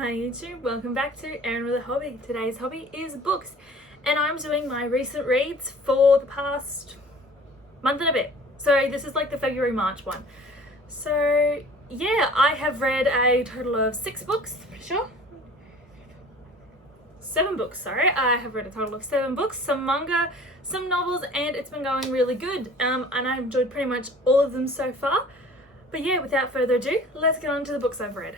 Hi YouTube, welcome back to Erin with a Hobby. Today's hobby is books, and I'm doing my recent reads for the past month and a bit. So this is like the February March one. So yeah, I have read a total of 6 books, pretty sure. 7 books, sorry. I have read a total of 7 books, some manga, some novels, and it's been going really good. And I've enjoyed pretty much all of them so far. But yeah, without further ado, let's get on to the books I've read.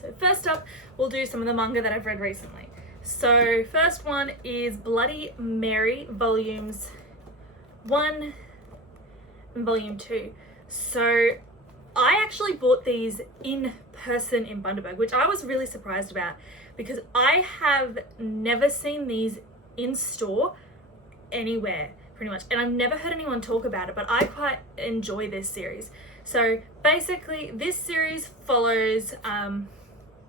So first up, we'll do some of the manga that I've read recently. So first one is Bloody Mary, volumes 1 and volume 2. So I actually bought these in person in Bundaberg, which I was really surprised about because I have never seen these in store anywhere pretty much, and I've never heard anyone talk about it, but I quite enjoy this series. So basically this series follows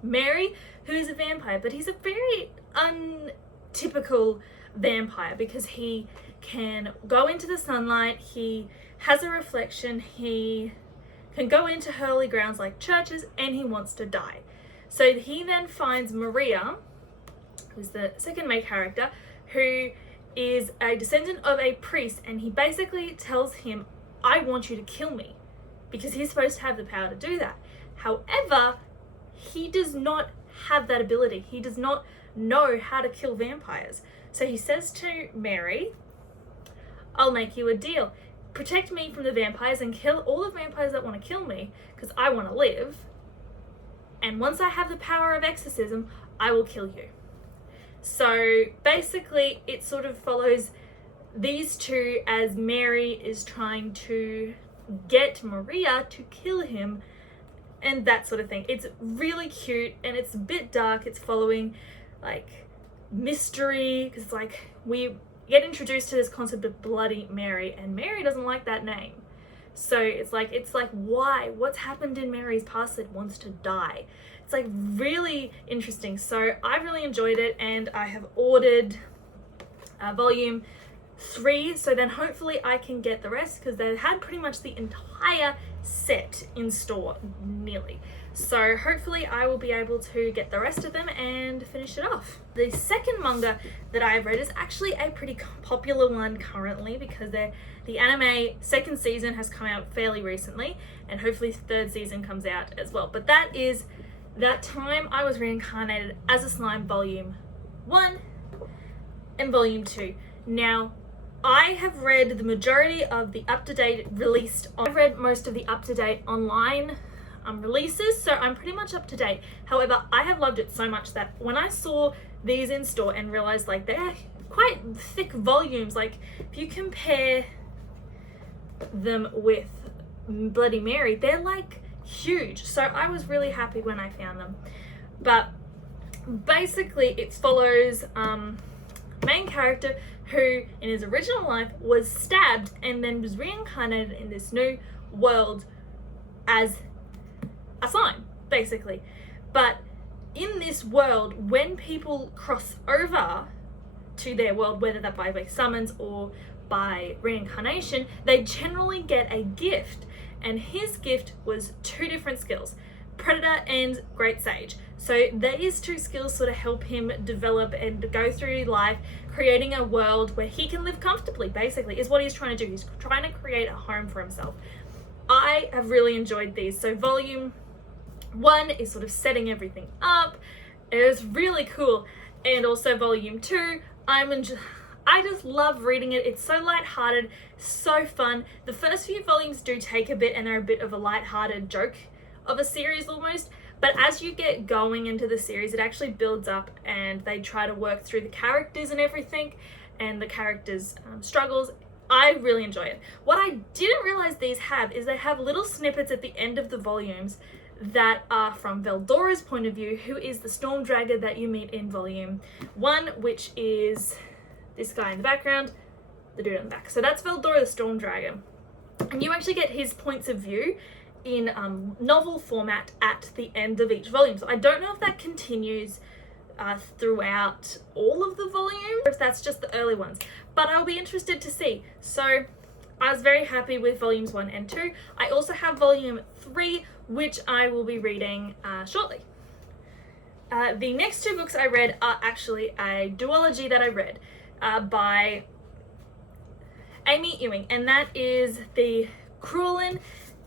Mary, who is a vampire, but he's a very untypical vampire because he can go into the sunlight, he has a reflection, he can go into holy grounds like churches, and he wants to die. So he then finds Maria, who's the second main character, who is a descendant of a priest, and he basically tells him, I want you to kill me, because he's supposed to have the power to do that. However, he does not have that ability. He does not know how to kill vampires. So he says to Mary, I'll make you a deal. Protect me from the vampires and kill all the vampires that want to kill me because I want to live. And once I have the power of exorcism, I will kill you. So basically it sort of follows these two as Mary is trying to get Maria to kill him and that sort of thing. It's really cute and it's a bit dark. It's following like mystery because it's like we get introduced to this concept of Bloody Mary, and Mary doesn't like that name. So it's like why? What's happened in Mary's past that wants to die? It's like really interesting. So I really enjoyed it, and I have ordered volume 3, so then hopefully I can get the rest because they had pretty much the entire set in store nearly. So hopefully I will be able to get the rest of them and finish it off. The second manga that I've read is actually a pretty popular one currently because the anime second season has come out fairly recently, and hopefully third season comes out as well. But that is That Time I Was Reincarnated as a Slime volume 1 and volume 2. Now, I have read the majority of the up-to-date released. I've read most of the up-to-date online releases, so I'm pretty much up to date. However, I have loved it so much that when I saw these in store and realized like they're quite thick volumes, like if you compare them with Bloody Mary, they're like huge. So I was really happy when I found them. But basically it follows main character who in his original life was stabbed and then was reincarnated in this new world as a slime, basically. But in this world, when people cross over to their world, whether that by summons or by reincarnation, they generally get a gift, and his gift was 2 different skills, Predator and Great Sage. So these 2 skills sort of help him develop and go through life creating a world where he can live comfortably, basically, is what he's trying to do. He's trying to create a home for himself. I have really enjoyed these. So volume 1 is sort of setting everything up. It was really cool. And also volume 2, I just love reading it. It's so lighthearted, so fun. The first few volumes do take a bit, and they're a bit of a lighthearted joke of a series almost, but as you get going into the series, it actually builds up, and they try to work through the characters and everything, and the characters' struggles. I really enjoy it. What I didn't realize these have is they have little snippets at the end of the volumes that are from Veldora's point of view, who is the Storm Dragon that you meet in volume 1, which is this guy in the background, the dude on the back. So that's Veldora the Storm Dragon. And you actually get his points of view in novel format at the end of each volume. So I don't know if that continues throughout all of the volumes, or if that's just the early ones, but I'll be interested to see. So I was very happy with volumes 1 and 2. I also have volume 3, which I will be reading shortly. The next two books I read are actually a duology that I read by Amy Ewing, and that is the Cruelin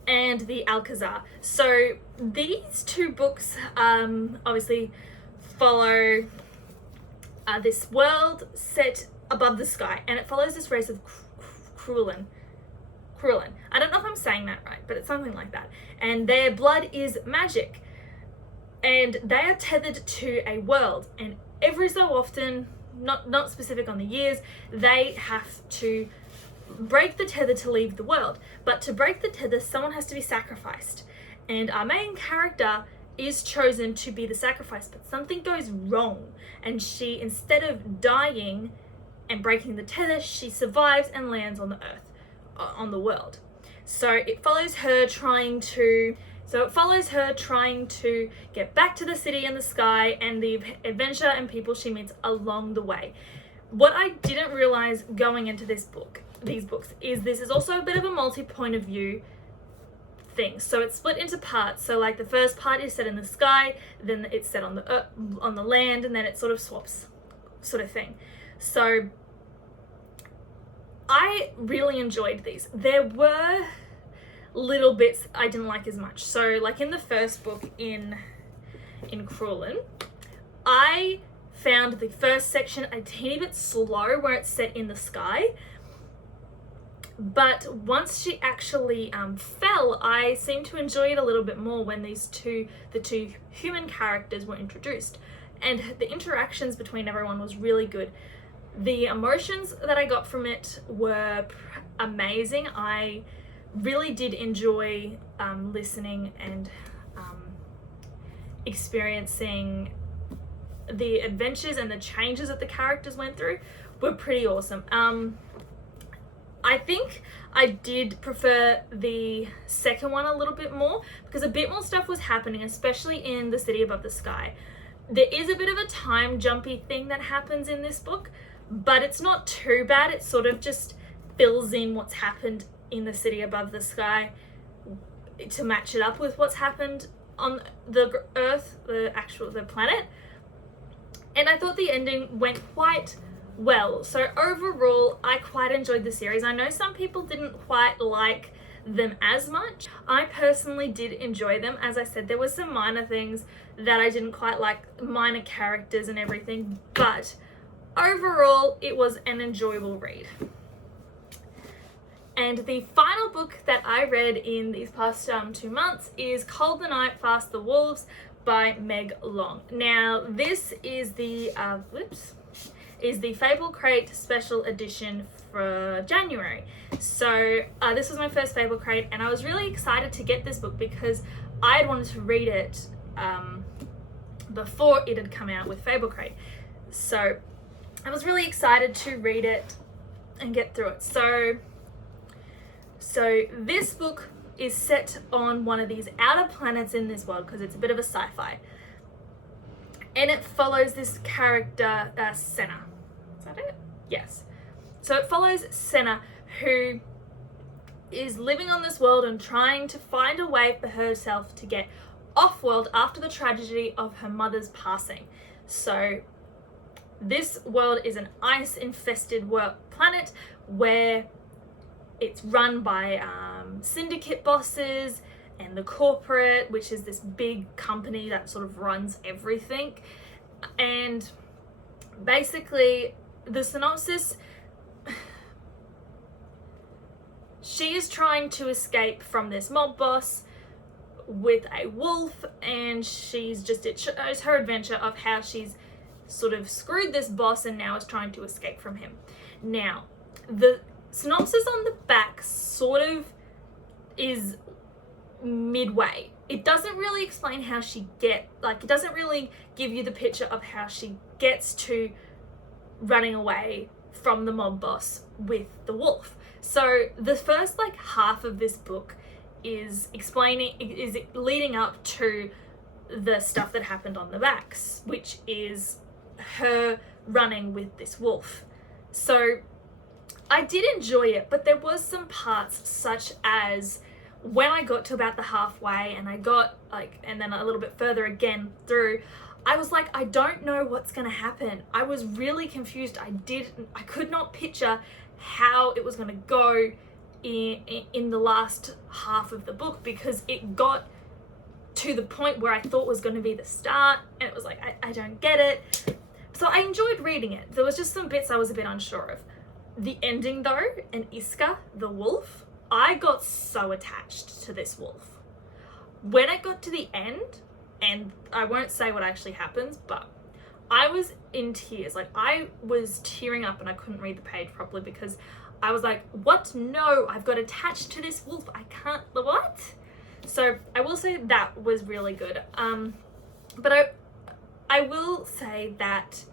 and the Alcazar. So these two books obviously follow this world set above the sky, and it follows this race of Cruelin. I don't know if I'm saying that right, but it's something like that. And their blood is magic. And they are tethered to a world. And every so often, not specific on the years, they have to break the tether to leave the world. But to break the tether, someone has to be sacrificed. And our main character is chosen to be the sacrifice, but something goes wrong. And she, instead of dying and breaking the tether, she survives and lands on the earth, on the world. So it follows her trying to get back to the city in the sky and the adventure and people she meets along the way. What I didn't realize going into these books is this is also a bit of a multi-point of view thing. So it's split into parts. So like the first part is set in the sky, then it's set on the earth, on the land, and then it sort of swaps, sort of thing. So I really enjoyed these. There were little bits I didn't like as much. So like in the first book in Cruelin, I found the first section a teeny bit slow where it's set in the sky. But once she actually fell, I seemed to enjoy it a little bit more when the two human characters were introduced. And the interactions between everyone was really good. The emotions that I got from it were amazing. I really did enjoy listening and experiencing the adventures, and the changes that the characters went through were pretty awesome. I think I did prefer the second one a little bit more because a bit more stuff was happening, especially in the city above the sky. There is a bit of a time jumpy thing that happens in this book, but it's not too bad. It sort of just fills in what's happened in the city above the sky to match it up with what's happened on the Earth, the planet. And I thought the ending went quite well. So overall, I quite enjoyed the series. I know some people didn't quite like them as much. I personally did enjoy them. As I said, there were some minor things that I didn't quite like, minor characters and everything, but overall, it was an enjoyable read. And the final book that I read in these past 2 months is Cold the Night, Fast the Wolves by Meg Long. Now, this is the Fable Crate special edition for January. So this was my first Fable Crate, and I was really excited to get this book because I had wanted to read it before it had come out with Fable Crate. So I was really excited to read it and get through it. So this book is set on one of these outer planets in this world because it's a bit of a sci-fi. And it follows this character, Senna. Is that it? Yes. So it follows Senna, who is living on this world and trying to find a way for herself to get off-world after the tragedy of her mother's passing. So this world is an ice-infested planet where it's run by syndicate bosses and the corporate, which is this big company that sort of runs everything. And basically, the synopsis, she is trying to escape from this mob boss with a wolf, and it shows her adventure of how she's sort of screwed this boss and now is trying to escape from him. Now, the synopsis on the back sort of is midway. It doesn't really explain how it doesn't really give you the picture of how she gets to running away from the mob boss with the wolf. So the first half of this book is leading up to the stuff that happened on the backs, which is her running with this wolf. So I did enjoy it, but there was some parts such as when I got to about the halfway and I got and then a little bit further again through, I was like, I don't know what's going to happen. I was really confused. I could not picture how it was going to go in the last half of the book, because it got to the point where I thought was going to be the start, and it was like, I don't get it. So I enjoyed reading it. There was just some bits I was a bit unsure of. The ending though, and Iska, the wolf, I got so attached to this wolf. When it got to the end, and I won't say what actually happens, but I was in tears. Like, I was tearing up and I couldn't read the page properly because I was like, what? No, I've got attached to this wolf. I can't, what? So I will say that was really good. But I will say that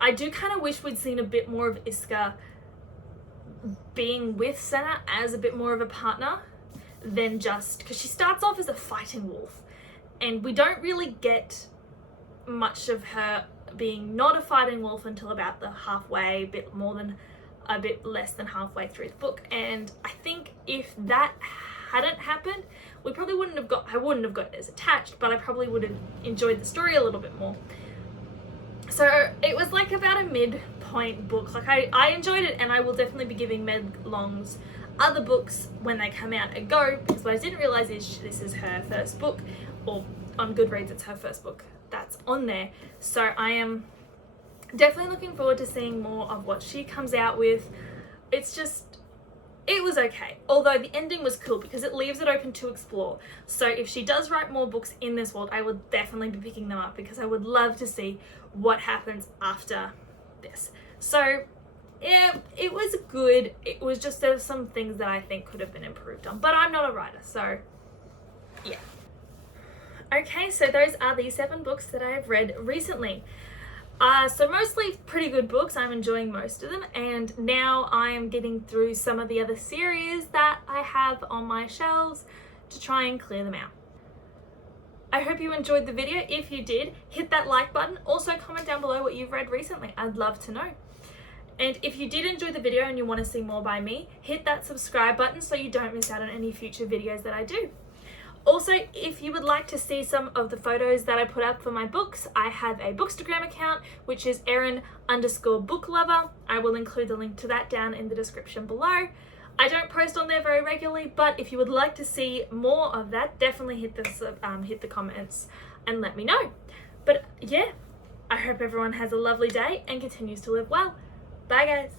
I do kind of wish we'd seen a bit more of Iska being with Senna as a bit more of a partner than just, because she starts off as a fighting wolf and we don't really get much of her being not a fighting wolf until about the halfway, a bit less than halfway through the book. And I think if that hadn't happened, I wouldn't have got as attached, but I probably would have enjoyed the story a little bit more. So it was like about a midpoint book. Like, I enjoyed it, and I will definitely be giving Meg Long's other books when they come out a go, because what I didn't realize is this is her first book, or on Goodreads it's her first book that's on there. So I am definitely looking forward to seeing more of what she comes out with. It was okay, although the ending was cool because it leaves it open to explore. So if she does write more books in this world, I will definitely be picking them up because I would love to see what happens after this. So yeah, it was good. It was just, there were some things that I think could have been improved on, but I'm not a writer, so yeah. Okay, so those are the 7 books that I have read recently. So mostly pretty good books. I'm enjoying most of them, and now I am getting through some of the other series that I have on my shelves to try and clear them out. I hope you enjoyed the video. If you did, hit that like button. Also comment down below what you've read recently. I'd love to know. And if you did enjoy the video and you want to see more by me, hit that subscribe button so you don't miss out on any future videos that I do. Also, if you would like to see some of the photos that I put up for my books, I have a Bookstagram account, which is Erin_booklover. I will include the link to that down in the description below. I don't post on there very regularly, but if you would like to see more of that, definitely hit the comments and let me know. But yeah, I hope everyone has a lovely day and continues to live well. Bye guys.